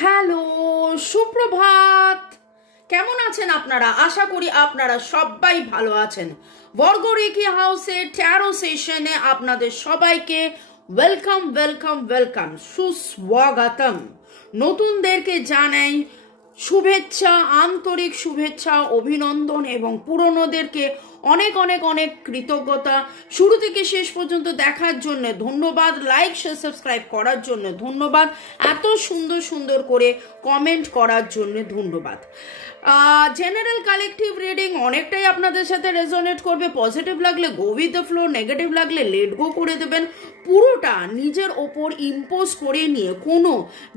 Hello, সুপ্রভাত। কেমন আছেন আপনারা? আশা করি আপনারা সবাই ভালো আছেন। বর্গ রেখি হাউসের ট্যারো সেশনে আপনাদের সবাইকে ওয়েলকাম ওয়েলকাম ওয়েলকাম, সুস্বাগতম। নতুনদেরকে জানাই শুভেচ্ছা, আন্তরিক শুভেচ্ছা, অভিনন্দন এবং পুরনোদেরকে অনেক অনেক অনেক কৃতজ্ঞতা। শুরু থেকে শেষ পর্যন্ত দেখার জন্য ধন্যবাদ, লাইক শেয়ার সাবস্ক্রাইব করার জন্য ধন্যবাদ, এত সুন্দর সুন্দর করে কমেন্ট করার জন্য ধন্যবাদ। জেনারেল কালেকটিভ রিডিং অনেকটাই আপনাদের সাথে রেজোনেট করবে। পজিটিভ লাগলে go with the flow, negative লাগলে লেট গো করে দেবেন। পুরোটা নিজের ওপর ইম্পোজ করে নিয়ে কোনো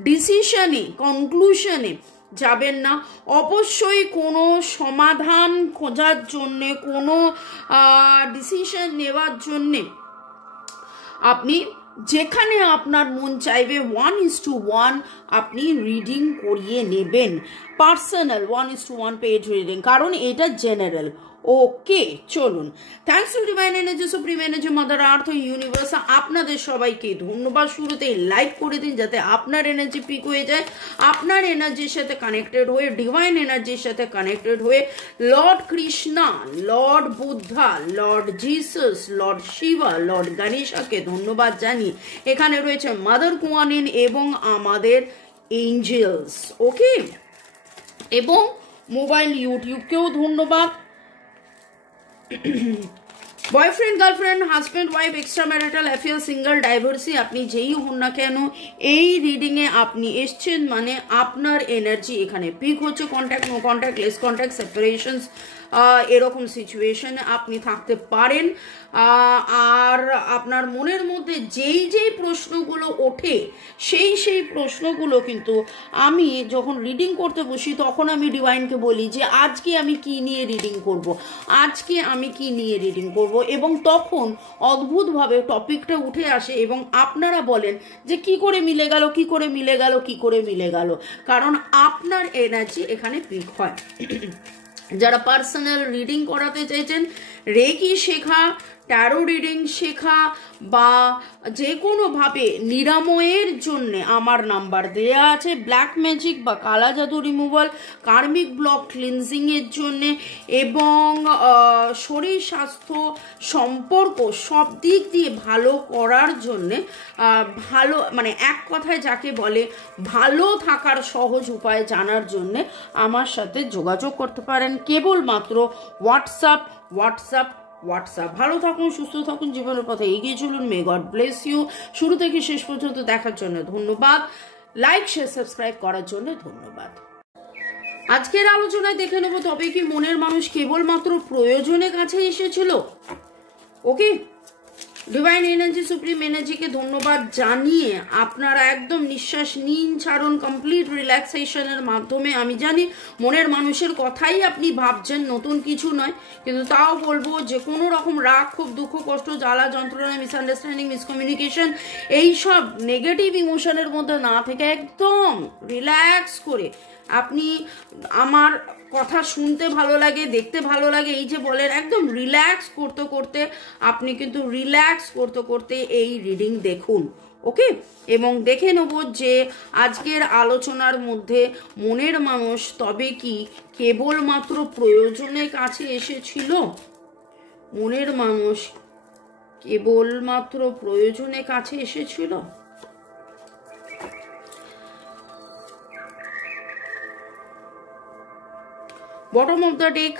ডিসিশনে, কনক্লুশনে যাবেন না। অবশ্যই কোনো সমাধান খোঁজার জন্যে, কোনো ডিসিশন নেওয়ার জন্যে আপনি যেখানে আপনার মন চাইবে 1:1 আপনি রিডিং করিয়ে নেবেন। পার্সোনাল 1:1 পেজ রিডিং, কারণ এটা জেনারেল। ওকে, চলুন। Thanks to divine energy, supreme energy, mother earth, universe, আপনাদের সবাইকে ধন্যবাদ। শুরুতেই লাইক করে দিন যাতে আপনার এনার্জি পিক হয়ে যায়। আপনার এনার্জির সাথে কানেক্টেড হয়ে, ডিভাইন এনার্জির সাথে কানেক্টেড হয়ে lord Krishna, lord Buddha, lord Jesus, lord Shiva, lord গণেশাকে ধন্যবাদ জানিয়ে এখানে রয়েছে মাদার কুয়ানিন এবং আমাদের এঞ্জেলস। ওকে, এবং মোবাইল ইউটিউবকেও ধন্যবাদ। Boyfriend, girlfriend, husband, wife, extra marital affair, single, divorcee, আপনি যেই হন না কেন এই রিডিংয়ে আপনি এসছেন মানে আপনার এনার্জি এখানে পিক হচ্ছে। Contact, no contact, less contact, separations, এরকম সিচুয়েশনে আপনি থাকতে পারেন। আর আপনার মনের মধ্যে যেই যেই প্রশ্নগুলো ওঠে সেই প্রশ্নগুলো কিন্তু আমি যখন রিডিং করতে বসি তখন আমি ডিভাইনকে বলি যে আজকে আমি কি নিয়ে রিডিং করব, আজকে আমি কি নিয়ে রিডিং করব, এবং তখন অদ্ভুতভাবে টপিকটা উঠে আসে এবং আপনারা বলেন যে কি করে মিলে গেল, কি করে মিলে গেল, কি করে মিলে গেল, কারণ আপনার এনার্জি এখানে পিক হয়। যারা পার্সোনাল রিডিং করাতে চাইছেন, রেকি শেখা, ট্যারো রিডিং শেখা বা যে কোনোভাবে নিরাময়ের জন্য আমার নাম্বার দেয়া আছে। ব্ল্যাক ম্যাজিক বা কালা জাদু রিমুভাল, কার্মিক ব্লক ক্লিনজিংয়ের জন্যে এবং শরীর স্বাস্থ্য সম্পর্ক সব দিক দিয়ে ভালো করার জন্যে, ভালো মানে এক কথায় যাকে বলে ভালো থাকার সহজ উপায় জানার জন্যে আমার সাথে যোগাযোগ করতে পারেন কেবলমাত্র হোয়াটসঅ্যাপ। ভালো থাকুন, সুস্থ থাকুন, জীবনের পথে এগিয়ে চলুন। May god bless you. শুরু থেকে শেষ পর্যন্ত দেখার জন্য ধন্যবাদ, লাইক শেয়ার সাবস্ক্রাইব করার জন্য ধন্যবাদ। আজকের আলোচনায় দেখে নেব তবে কি মনের মানুষ কেবলমাত্র প্রয়োজনের কাছে এসেছিল। ওকে, ডিভাইন এনার্জি, সুপ্রিম এনার্জিকে ধন্যবাদ জানিয়ে আপনারা একদম নিঃশ্বাস নিন, ছাড়ুন, কমপ্লিট রিল্যাক্সেশনের মাধ্যমে। আমি জানি মনের মানুষের কথাই আপনি ভাবছেন, নতুন কিছু নয়, কিন্তু তাও বলবো যে কোনো রকম রাগ, খুব দুঃখ, কষ্ট, জ্বালা, যন্ত্রণা, মিসআন্ডারস্ট্যান্ডিং, মিসকমিউনিকেশন, এইসব নেগেটিভ ইমোশনের মধ্যে না থেকে একদম রিল্যাক্স করে আপনি আমার কথা শুনতে ভালো লাগে, দেখতে ভালো লাগে, এই যে বলেন একদম রিল্যাক্স করতে করতে আপনি কিন্তু রিল্যাক্স করতে করতে এই রিডিং দেখুন। ওকে, এবং দেখে নেব যে আজকের আলোচনার মধ্যে মনের মানুষ তবে কি কেবলমাত্র প্রয়োজনের কাছে এসেছিল। মনের মানুষ কেবলমাত্র প্রয়োজনের কাছে এসেছিল। Bottom of the deck,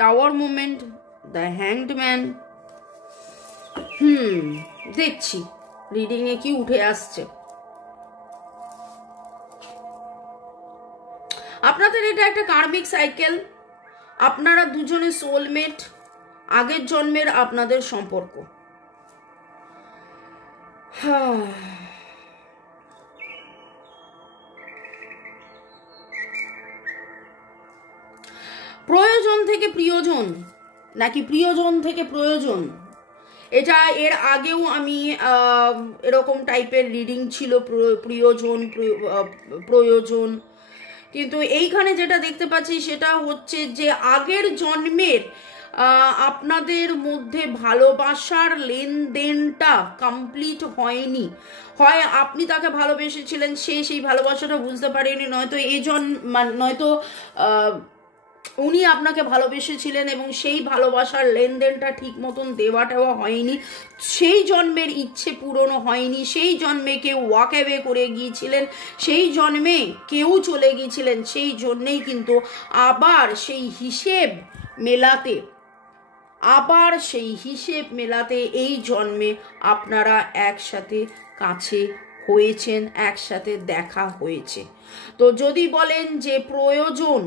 tower movement, the hanged man. দেখছি রিডিং এ কি উঠে আসছে। আপনাদের এটা একটা কার্মিক সাইকেল। আপনারা দুজনে সোলমেট, আগের জন্মের আপনাদের সম্পর্ক। প্রয়োজন থেকে প্রিয়জন নাকি প্রিয়জন থেকে প্রয়োজন, এটা এর আগেও আমি এরকম টাইপের রিডিং ছিল, প্রিয়জন প্রয়োজন। কিন্তু এইখানে যেটা দেখতে পাচ্ছি সেটা হচ্ছে যে আগের জন্মের আপনাদের মধ্যে ভালোবাসার লেনদেনটা কমপ্লিট হয়নি। হয় আপনি তাকে ভালোবেসেছিলেন, সে সেই ভালোবাসাটা বুঝতে পারেনি, নয়তো নয়তো উনি আপনাকে ভালোবেসেছিলেন এবং সেই ভালোবাসার লেনদেনটা ঠিক মতন দেওয়াটাও হয়নি, সেই জন্মের ইচ্ছে পূরণ হয়নি, সেই জন্মে কেউ ওয়াক অ্যাওয়ে করে গিয়েছিলেন, সেই জন্মে কেউ চলে গিয়েছিলেন, সেই জন্যেই কিন্তু আবার সেই হিসেব মেলাতে এই জন্মে আপনারা একসাথে কাছে হয়েছেন, একসাথে দেখা হয়েছে। তো যদি বলেন যে প্রয়োজন,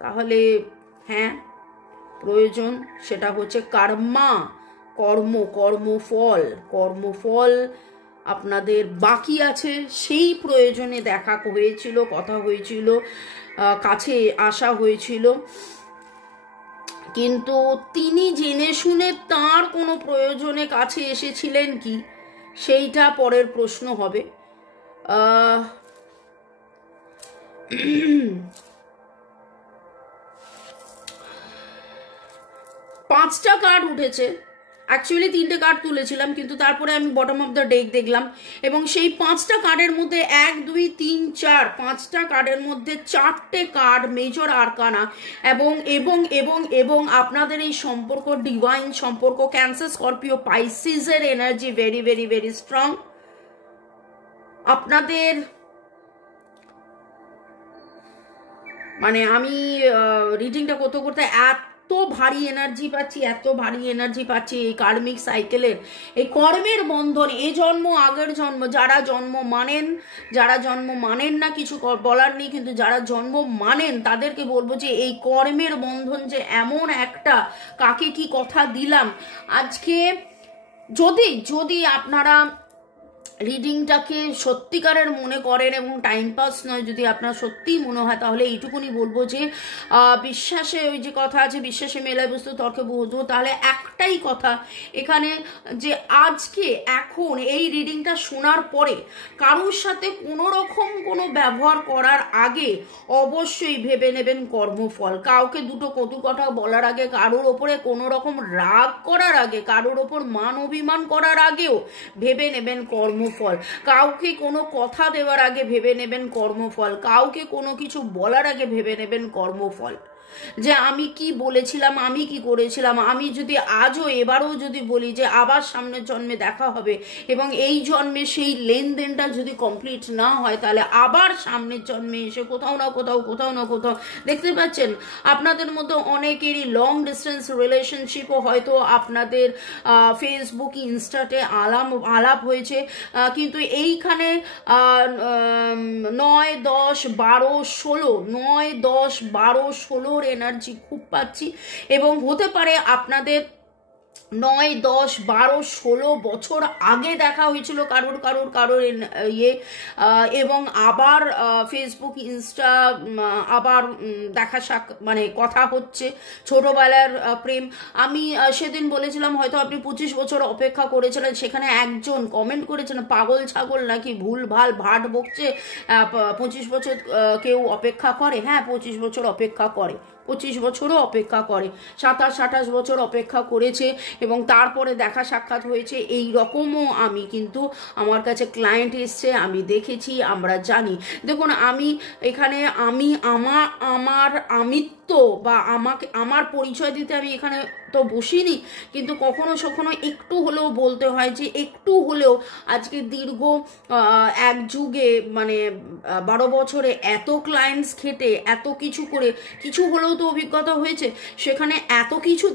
তাহলে হ্যাঁ প্রয়োজন, সেটা হচ্ছে কর্মা, কর্মফল আপনাদের বাকি আছে। সেই প্রয়োজনে দেখা হয়েছিল, কথা হয়েছিল, কাছে আসা হয়েছিল, কিন্তু তিনি জেনে শুনে তার কোনো প্রয়োজনে কাছে এসেছিলেন কি, সেইটা পরের প্রশ্ন হবে। 5টা কার্ড উঠেছে, অ্যাকচুয়ালি 3টে কার্ড তুলেছিলাম, কিন্তু তারপরে আমি বটম অফ দ্য ডেক দেখলাম এবং সেই 5টা কার্ডের মধ্যে 1 2 3 4 5টা কার্ডের মধ্যে 4টে কার্ড মেজর আরকানা এবং এবং এবং এবং আপনাদের এই সম্পর্ক, ডিভাইন সম্পর্ক, ক্যান্সার স্করপিও পাইসিসের energy very very very strong. আপনাদের মানে আমি রিডিংটা করতে করতে এত ভারী এনার্জি পাচ্ছি এই কার্মিক সাইকেলের, এই কর্মের বন্ধন, এ জন্ম আগের জন্ম, যারা জন্ম মানেন না কিছু বলার নেই, কিন্তু যারা জন্ম মানেন তাদেরকে বলবো যে এই কর্মের বন্ধন যে এমন একটা, কাকে কি কথা দিলাম আজকে। যদি আপনারা রিডিংটাকে সত্যিকারের মনে করেন এবং টাইম পাস নয়, যদি আপনার সত্যিই মনে হয়, তাহলে এইটুকুনি বলবো যে বিশ্বাসে, ওই যে কথা আছে বিশ্বাসে মেলায় বস্তু তর্কে বহু, তাহলে একটাই কথা এখানে, যে আজকে এখন এই রিডিংটা শোনার পরে কারোর সাথে কোনো রকম কোনো ব্যবহার করার আগে অবশ্যই ভেবে নেবেন কর্মফল। কাউকে দুটো কটু কথা বলার আগে, কারোর ওপরে কোনো রকম রাগ করার আগে, কারোর ওপর মান অভিমান করার আগেও ভেবে নেবেন কর্মফল। কাউকে কোনো কথা দেওয়ার আগে ভেবে নেবেন কর্মফল। কাউকে কোনো কিছু বলার আগে ভেবে নেবেন কর্মফল, যে আমি কি বলেছিলাম, আমি কি করেছিলাম। আমি যদি আজও এবারও যদি বলি যে আবার সামনের জন্মে দেখা হবে এবং এই জন্মে সেই লেনদেনটা যদি কমপ্লিট না হয়, তাহলে আবার সামনের জন্মে এসে কোথাও না কোথাও দেখতে পাচ্ছেন আপনাদের মধ্যে অনেকেরই লং ডিস্টেন্স রিলেশনশিপও হয়তো আপনাদের ফেসবুক ইনস্টাতে আলাপ হয়েছে, কিন্তু এইখানে 9 10 12 16 9 10 12 16 এনার্জি খুব পাচ্ছি এবং হতে পারে আপনাদের 9 10 12 16 বছর আগে দেখা হয়েছিল কারোর ইয়ে, এবং আবার ফেসবুক ইনস্টা আবার দেখা মানে কথা হচ্ছে, ছোটবেলার প্রেম। আমি সেদিন বলেছিলাম হয়তো আপনি 25 বছর অপেক্ষা করেছিলেন, সেখানে একজন কমেন্ট করেছেন পাগল ছাগল নাকি ভুল ভাল ভাট বকছে, 25 বছর কেউ অপেক্ষা করে? হ্যাঁ 25 বছর অপেক্ষা করে, 25 বছরও অপেক্ষা করে, 27-28 বছর অপেক্ষা করেছে এবং তারপরে দেখা সাক্ষাৎ হয়েছে। এই রকমও আমি কিন্তু আমার কাছে ক্লায়েন্ট এসছে, আমি দেখেছি, আমরা জানি। দেখুন আমি এখানে আমার আমিত্ব বা আমার পরিচয় দিতে আমি এখানে তো বসিনি, কিন্তু কখনো একটু হলেও বলতে হয় যে একটু হলেও আজকে দীর্ঘ এক যুগে মানে 12 বছরে এত ক্লায়েন্টস খেটে এত কিছু করে কিছু হলেও তো অভিজ্ঞতা হয়েছে, সেখানে এত কিছু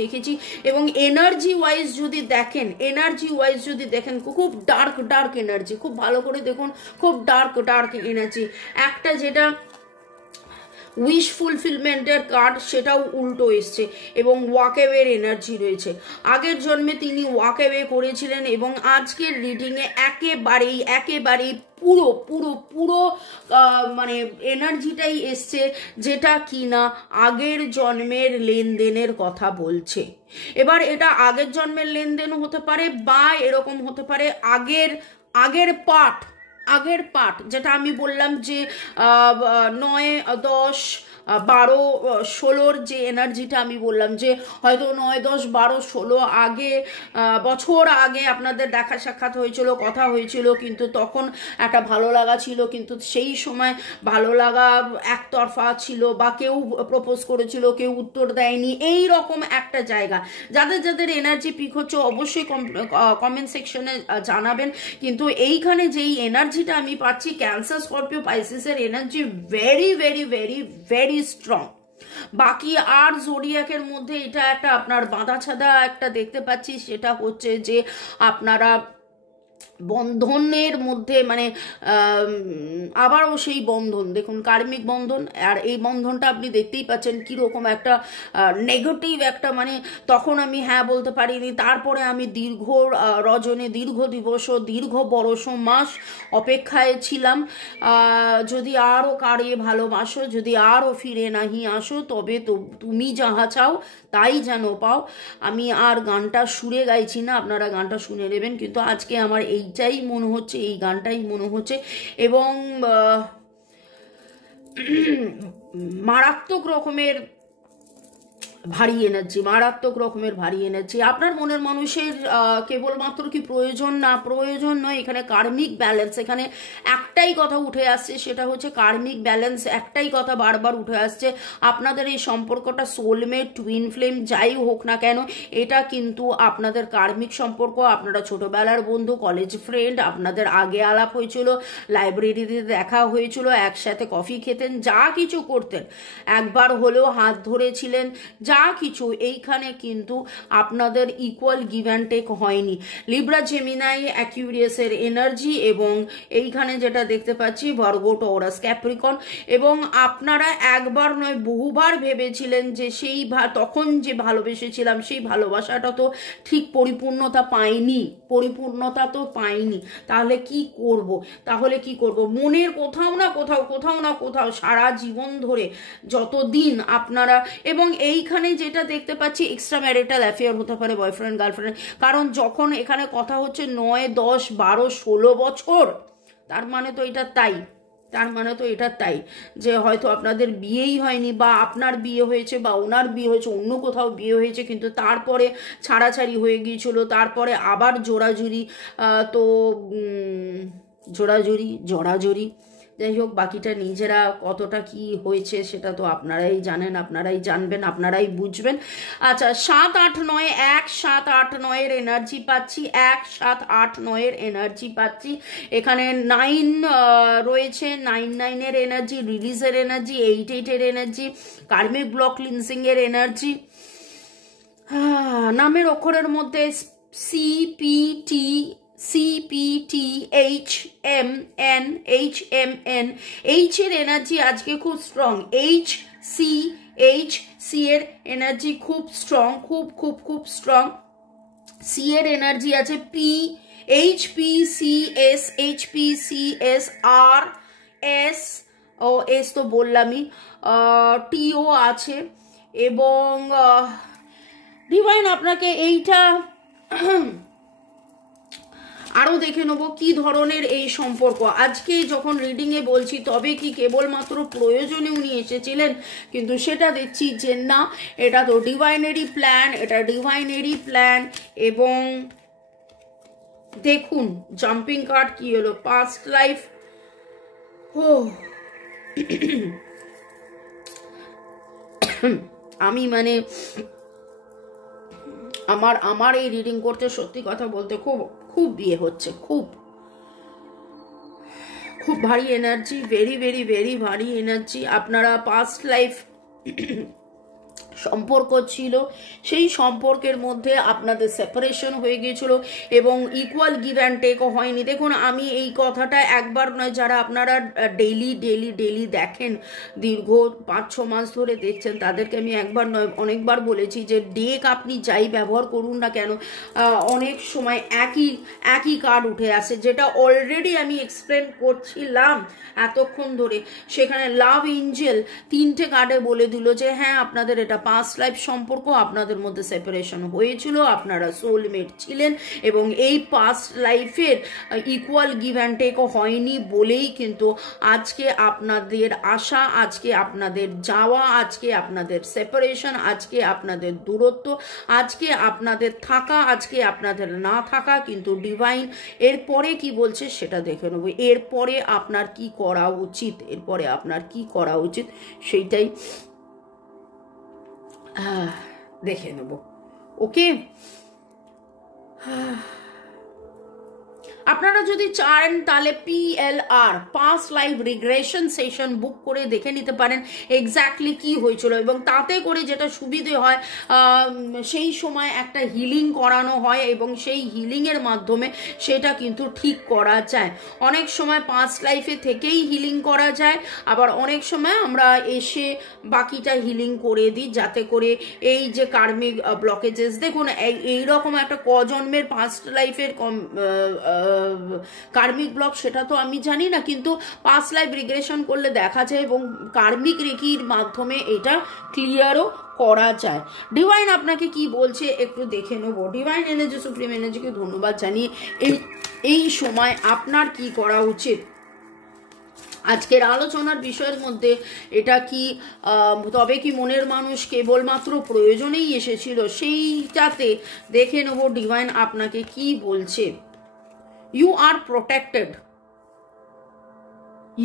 দেখেছি এবং এনার্জি ওয়াইজ যদি দেখেন খুব ডার্ক এনার্জি, খুব ভালো করে দেখুন, খুব ডার্ক এনার্জি। একটা যেটা উইশ ফুলফিলমেন্টের কার্ড, সেটাও উল্টো এসছে এবং ওয়াক অ্যাওয়ের এনার্জি রয়েছে। আগের জন্মে তিনি ওয়াক অ্যাওয়ে করেছিলেন এবং আজকের রিডিংয়ে একেবারেই পুরো মানে এনার্জিটাই এসছে, যেটা কিনা আগের জন্মের লেনদেনের কথা বলছে। এবার এটা আগের জন্মের লেনদেনও হতে পারে বা এরকম হতে পারে আগের পার্ট, যেটা আমি বললাম যে 9 10 12 16-র যে এনার্জিটা আমি বললাম, যে হয়তো 9 10 12 16 আগে বছর আগে আপনাদের দেখা সাক্ষাৎ হয়েছিল, কথা হয়েছিল, কিন্তু তখন একটা ভালো লাগা ছিল, কিন্তু সেই সময় ভালো লাগা একতরফা ছিল, বা কেউ প্রপোজ করেছিল, কেউ উত্তর দেয়নি, এই রকম একটা জায়গা। যাদের যাদের এনার্জি পিক হচ্ছে অবশ্যই কমেন্ট সেকশনে জানাবেন। কিন্তু এইখানে যেই এনার্জিটা আমি পাচ্ছি, ক্যান্সার স্করপিও পাইসিসের energy very very very very strong. বাকি আর জোডিয়াকের মধ্যে এটা একটা আপনার বাঁধা ছাদা একটা দেখতে পাচ্ছি, সেটা হচ্ছে যে আপনারা বন্ধনের মধ্যে মানে আবারও সেই বন্ধন, দেখুন কার্মিক বন্ধন, আর এই বন্ধনটা আপনি দেখতেই পাচ্ছেন কীরকম একটা নেগেটিভ একটা, মানে তখন আমি হ্যাঁ বলতে পারিনি, তারপরে আমি দীর্ঘ রজনে, দীর্ঘ দিবস, দীর্ঘ বরষ মাস অপেক্ষায় ছিলাম, যদি আরও কারে ভালোবাসো, যদি আরও ফিরে নাহি আসো, তবে তো তুমি যাহা চাও তাই যেন পাও। আমি আর গানটা সুরে গাইছি না, আপনারা গানটা শুনে নেবেন, কিন্তু আজকে আমার এইটাই মনে হচ্ছে, এই গানটাই মনে হচ্ছে, এবং মারাত্মক রকমের ভারী এনার্জি, মারাত্মক রকমের ভারী এনার্জি। আপনার মনের মানুষের কেবলমাত্র কি প্রয়োজন, না প্রয়োজন নয়, এখানে কার্মিক ব্যালেন্স, এখানে একটাই কথা উঠে আসছে, সেটা হচ্ছে কার্মিক ব্যালেন্স, একটাই কথা বারবার উঠে আসছে। আপনাদের এই সম্পর্কটা সোলমেট, টুইন ফ্লেম যাই হোক না কেন, এটা কিন্তু আপনাদের কার্মিক সম্পর্ক। আপনারা ছোটবেলার বন্ধু, কলেজ ফ্রেন্ড, আপনাদের আগে আলাপ হয়েছিল, লাইব্রেরিতে দেখা হয়েছিল, একসাথে কফি খেতেন, যা কিছু করতেন, একবার হলেও হাত ধরেছিলেন, যা কিছু, এইখানে কিন্তু আপনাদের ইকুয়াল গিভ অ্যান্ড টেক হয়নি। লিব্রা, জেমিনাই, অ্যাকিউরিয়াসের এনার্জি, এবং এইখানে যেটা দেখতে পাচ্ছি ভার্গো, টরাস, ক্যাপ্রিকন, এবং আপনারা একবার নয় বহুবার ভেবেছিলেন যে সেই তখন যে ভালোবেসেছিলাম সেই ভালোবাসাটা তো ঠিক পরিপূর্ণতা পাইনি, পরিপূর্ণতা তো পাইনি, তাহলে কি করব, তাহলে কি করব, মনের কোথাও না কোথাও, কোথাও না কোথাও সারা জীবন ধরে যতদিন আপনারা, এবং এইখানে যেটা দেখতে পাচ্ছি এক্সট্রা ম্যারিটাল অ্যাফেয়ার হতে পারে, বয়ফ্রেন্ড গার্লফ্রেন্ড, কারণ যখন এখানে কথা হচ্ছে 9 10 12 16 বছর, তার মানে তো এটা তাই, তার মানে তো এটা তাই যে হয়তো আপনাদের বিয়েই হয়নি, বা আপনার বিয়ে হয়েছে, বা ওনার বিয়ে হয়েছে, অন্য কোথাও বিয়ে হয়েছে, কিন্তু তারপরে ছাড়াছাড়ি হয়ে গিয়েছিল, তারপরে আবার জোড়াজুড়ি, তো জোড়াজুড়ি, যাই হোক, বাকিটা নিজেরা কতটা কি হয়েছে সেটা তো আপনারাই জানেন, আপনারাই জানবেন, আপনারাই বুঝবেন। আচ্ছা, 7 8 9, 1 7 8 9-এর এনার্জি পাচ্ছি, 1 7 8 9-এর এনার্জি পাচ্ছি। এখানে 9 রয়েছে, 9 9-এর এনার্জি, রিলিজের এনার্জি, 8 8-এর এনার্জি, কার্মিক ব্লক ক্লিনসিংয়ের এনার্জি। নামের অক্ষরের মধ্যে CPTHMN, H এর এনার্জি আজকে খুব স্ট্রং, C এর এনার্জি খুব স্ট্রং, খুব স্ট্রং। C এর এনার্জি আছে HPCS, R S, ও S তো বললামই, TO আছে, এবং ডিভাইন আপনাকে এইটা আরও দেখে নেবো কি ধরনের এই সম্পর্ক। আজকে যখন রিডিংয়ে বলছি তবে কি কেবলমাত্র প্রয়োজনে উনি এসেছিলেন, কিন্তু সেটা দেখছি যে না, এটা তো ডিভাইনেরই প্ল্যান, এটা ডিভাইনেরই প্ল্যান। এবং দেখুন জাম্পিং কার্ড কি হলো, পাস্ট লাইফ। আমি মানে আমার এই রিডিং করতে সত্যি কথা বলতে খুব বিয়ে হচ্ছে, খুব ভারী এনার্জি, ভেরি ভেরি ভেরি ভারী এনার্জি। আপনারা পাস্ট লাইফ সম্পর্ক ছিল, সেই সম্পর্কের মধ্যে আপনাদের সেপারেশন হয়ে গিয়েছিল, এবং ইকুয়াল গিভ অ্যান্ড টেকও হয়নি। দেখুন আমি এই কথাটা একবার নয়, যারা আপনারা ডেইলি দেখেন, দীর্ঘ 5-6 মাস ধরে দেখছেন, তাদেরকে আমি একবার নয় অনেকবার বলেছি যে ডেক আপনি যাই ব্যবহার করুন না কেন, অনেক সময় একই কার্ড উঠে আসে, যেটা অলরেডি আমি এক্সপ্লেন করছিলাম এতক্ষণ ধরে। সেখানে লাভ এঞ্জেল 3টে কার্ডে বলে দিল যে হ্যাঁ আপনাদের এটা পাস্ট লাইফ সম্পর্ক, আপনাদের মধ্যে সেপারেশন হয়েছিল, আপনারা সোলমেট ছিলেন এবং এই পাস্ট লাইফের ইকুয়াল গিভ অ্যান্ড টেক হয়নি বলেই কিন্তু আজকে আপনাদের আসা, আজকে আপনাদের যাওয়া, আজকে আপনাদের সেপারেশন, আজকে আপনাদের দূরত্ব, আজকে আপনাদের থাকা, আজকে আপনাদের না থাকা। কিন্তু ডিভাইন এরপরে কি বলছে সেটা দেখে নেব। এরপরে আপনার কি করা উচিত, এরপরে আপনার কি করা উচিত সেইটাই দেখে নেব। ওকে, আপনারা যদি চান তাহলে PLR past life regression session book করে দেখে নিতে পারেন এক্স্যাক্টলি কি হয়েছিল, এবং তাতে করে যেটা সুবিধে হয় সেই সময় একটা হিলিং করানো হয় এবং সেই হিলিংয়ের মাধ্যমে সেটা কিন্তু ঠিক করা যায়। অনেক সময় পাস্ট লাইফে থেকেই হিলিং করা যায়, আবার অনেক সময় আমরা এসে বাকিটা হিলিং করে দিই, যাতে করে এই যে কার্মিক ব্লকেজেস, দেখুন এইরকম একটা কজন্মের পাস্ট লাইফের কার্মিক ব্লক সেটা তো আমি জানি না, কিন্তু পাস্ট লাইফ রিগ্রেশন করলে দেখা যায় এবং কার্মিক রেকির মাধ্যমে এটা ক্লিয়ারও করা যায়। ডিভাইন আপনাকে কি বলছে একটু দেখে নেবো। ডিভাইন এনার্জি, সুপ্রিম এনার্জিকে ধন্যবাদ জানিয়ে এই সময় আপনার কি করা উচিত। আজকের আলোচনার বিষয়ের মধ্যে এটা কি তবে কি মনের মানুষ কেবলমাত্র প্রয়োজনেই এসেছিল, সেইটাতে দেখে নেব ডিভাইন আপনাকে কি বলছে। You are protected.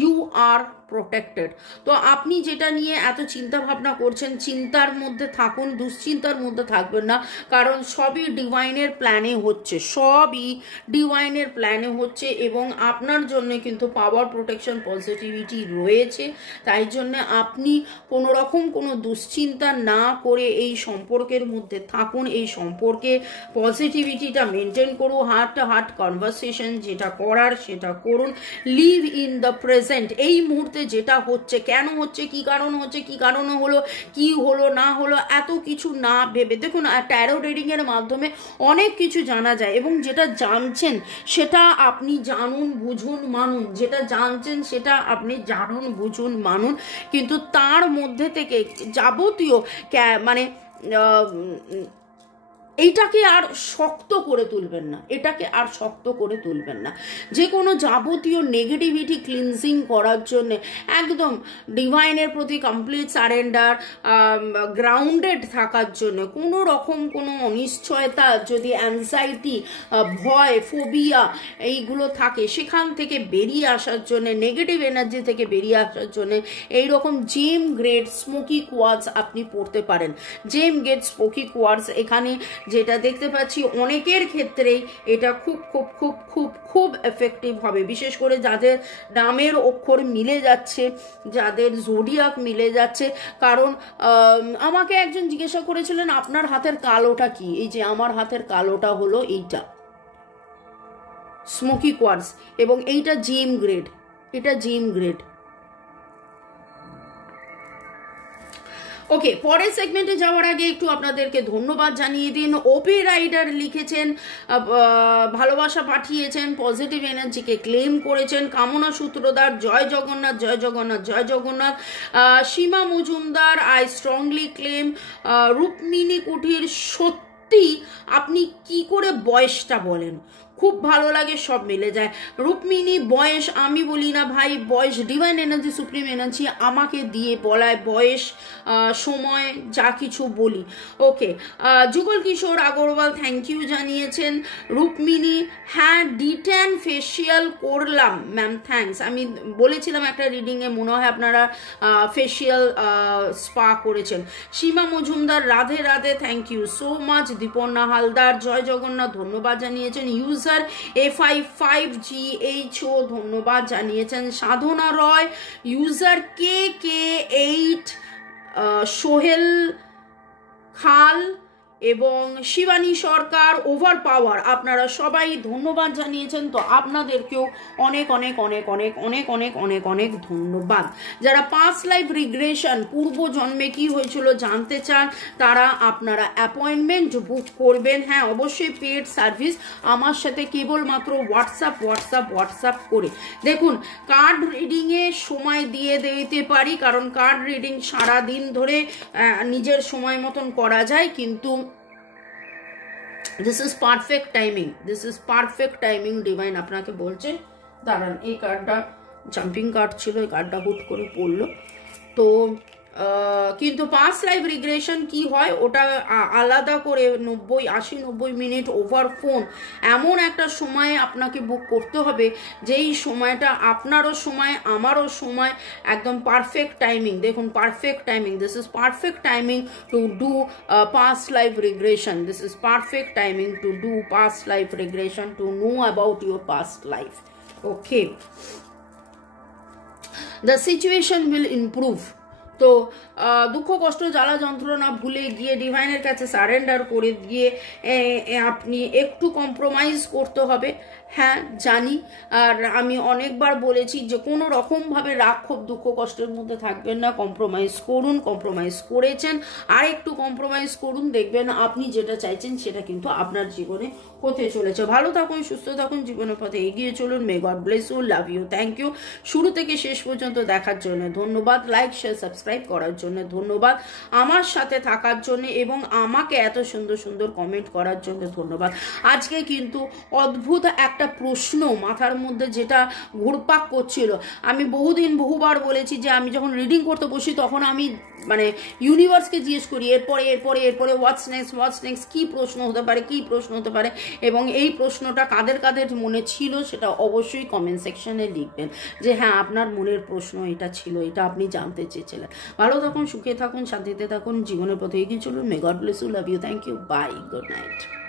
You are protected. তো আপনি যেটা নিয়ে এত চিন্তা ভাবনা করছেন, চিন্তার মধ্যে থাকুন, দুশ্চিন্তার মধ্যে থাকবেন না, কারণ সবই ডিভাইনের প্ল্যানে হচ্ছে, সবই ডিভাইনের প্ল্যানে হচ্ছে এবং আপনার জন্য কিন্তু পাওয়ার, প্রোটেকশন, পজিটিভিটি রয়েছে। তাই জন্য আপনি কোনো রকম কোনো দুশ্চিন্তা না করে এই সম্পর্কের মধ্যে থাকুন, এই সম্পর্কে পজিটিভিটিটা মেনটেন করুন, হার্ট টু হার্ট কনভারসেশন যেটা করার সেটা করুন, লিভ ইন দ্য প্রেজেন্ট। এই মুহূর্তে যেটা হচ্ছে, কেন হচ্ছে, কি কারণ হচ্ছে, কি কারণে হলো, কি হলো না হলো, এত কিছু না ভেবে, দেখুন ট্যারো রিডিং এর মাধ্যমে অনেক কিছু জানা যায় এবং যেটা জানছেন সেটা আপনি জানুন, বুঝুন, মানুন। যেটা জানছেন সেটা আপনি জানুন, বুঝুন, মানুন, কিন্তু তার মধ্যে থেকে যাবতীয় মানে এইটাকে আর শক্ত করে তুলবেন না, এটাকে আর শক্ত করে তুলবেন না। যে কোনো যাবতীয় নেগেটিভিটি ক্লিনজিং করার জন্য একদম ডিভাইনের প্রতি কমপ্লিট সারেন্ডার, গ্রাউন্ডেড থাকার জন্য, কোনো রকম কোনো অনিশ্চয়তা যদি অ্যাংজাইটি, ভয়, ফোবিয়া এইগুলো থাকে সেখান থেকে বেরিয়ে আসার জন্য, নেগেটিভ এনার্জি থেকে বেরিয়ে আসার জন্য এইরকম জেম গ্রেড স্মোকি কোয়ার্টজ আপনি পড়তে পারেন। জেম গ্রেড স্মোকি কোয়ার্টজ এখানে যেটা দেখতে পাচ্ছি অনেকের ক্ষেত্রেই এটা খুব খুব খুব খুব খুব এফেক্টিভ হবে, বিশেষ করে যাদের নামের অক্ষর মিলে যাচ্ছে, যাদের জোডিয়াক মিলে যাচ্ছে। কারণ আমাকে একজন জিজ্ঞাসা করেছিলেন আপনার হাতের কালোটা কি, এই যে আমার হাতের কালোটা হলো এইটা স্মোকি কোয়ার্টজ এবং এইটা জেম গ্রেড, এটা জেম গ্রেড। ওকে, পরের সেগমেন্টে যাওয়ার আগে একটু আপনাদেরকে ধন্যবাদ জানিয়ে দিন। ওপি রাইডার লিখেছেন, ভালোবাসা পাঠিয়েছেন, পজিটিভ এনার্জিকে ক্লেম করেছেন। কামনা সূত্রধার, জয় জগন্নাথ, জয় জগন্নাথ, জয় Jagannath. Seema Majumdar, I strongly claim. Rukmini Kuthir, সত্যি আপনি কি করে বয়সটা বলেন, খুব ভালো লাগে, সব মিলে যায়। রুক্মিণী, বয়স আমি বলি না ভাই, বয়স ডিভাইন এনার্জি, সুপ্রিম এনার্জি আমাকে দিয়ে বলায় বয়স, সময়, যা কিছু বলি। ওকে, যুগল কিশোর আগরওয়াল থ্যাংক ইউ জানিয়েছেন। রুক্মিণী, হ্যাঁ ডিটেন ফেসিয়াল করলাম ম্যাম, থ্যাঙ্কস। আমি বলেছিলাম একটা রিডিংয়ে, মনে হয় আপনারা ফেসিয়াল স্পা করেছেন। Seema Majumdar, Radhe Radhe, thank you so much. Diparna Haldar, জয় জগন্নাথ, ধন্যবাদ জানিয়েছেন। ইউজার FI5GHO ধন্যবাদ জানিয়েছেন। সাধনা রয়, ইউজার KK8, সোহেল খাল এবং শিবানী সরকার, ওভার পাওয়ার, আপনারা সবাই ধন্যবাদ জানিয়েছেন, তো আপনাদেরকেও অনেক অনেক অনেক অনেক অনেক অনেক অনেক অনেক ধন্যবাদ। যারা পাস্ট লাইফ রিগ্রেশন, পূর্ব জন্মে কি হয়েছিল জানতে চান, তারা আপনারা অ্যাপয়েন্টমেন্ট বুক করবেন। হ্যাঁ, অবশ্যই পেড সার্ভিস, আমার সাথে কেবলমাত্র হোয়াটসঅ্যাপ করে। দেখুন, কার্ড রিডিংয়ে সময় দিয়ে দিতে পারি, কারণ কার্ড রিডিং সারাদিন ধরে নিজের সময় মতন করা যায়, কিন্তু this is perfect timing divine আপনাকে বলছে। দাঁড়ান, এই কার্ডটা জাম্পিং কার্ড ছিল, এই কার্ডটা হুট করে পড়লো। তো কিন্তু পাস্ট লাইফ রিগ্রেশন কি হয়, ওটা আলাদা করে 80-90 মিনিট ওভার ফোন এমন একটা সময় আপনাকে বুক করতে হবে, যেই সময়টা আপনারও সময়, আমারও সময়, একদম পারফেক্ট টাইমিং। দেখুন, perfect timing, this is perfect timing to do past life regression, this is perfect timing to do past life regression, to know about your past life. Okay, the situation will improve. তো দুঃখ কষ্ট জ্বালা যন্ত্রণা ভুলে গিয়ে ডিভাইনের কাছে surrender করে দিয়ে আপনি একটু কম্প্রোমাইজ করতে হবে। হ্যাঁ জানি, আর আমি অনেকবার বলেছি যে কোনো রকমভাবে রাগ ক্ষোভ দুঃখ কষ্টের মধ্যে থাকবেন না, কম্প্রোমাইজ করুন, কম্প্রোমাইজ করেছেন, আর একটু কম্প্রোমাইজ করুন, দেখবেন আপনি যেটা চাইছেন সেটা কিন্তু আপনার জীবনে হতে চলেছে। ভালো থাকুন, সুস্থ থাকুন, জীবনের পথে এগিয়ে চলুন। May god bless you, love you, thank you. শুরু থেকে শেষ পর্যন্ত দেখার জন্য ধন্যবাদ, লাইক শেয়ার সাবস্ক্রাইব করার জন্য ধন্যবাদ, আমার সাথে থাকার জন্য এবং আমাকে এত সুন্দর সুন্দর কমেন্ট করার জন্য ধন্যবাদ। আজকে কিন্তু অদ্ভুত একটা প্রশ্ন মাথার মধ্যে যেটা ঘুরপাক করছিল, আমি বহুবার বলেছি যে আমি যখন রিডিং করতে বসি তখন আমি মানে ইউনিভার্সকে জিজ্ঞেস করি এরপরে হোয়াটস নেক্সট, কি প্রশ্ন হতে পারে, এবং এই প্রশ্নটা কাদের মনে ছিল সেটা অবশ্যই কমেন্ট সেকশনে লিখবেন যে হ্যাঁ আপনার মনের প্রশ্ন এটা ছিল, এটা আপনি জানতে চেয়েছিলেন। ভালো থাকুন, সুখে থাকুন, শান্তিতে থাকুন, জীবনের পথে এগিয়ে চলুন। May god bless you, love you, thank you, bye, good night.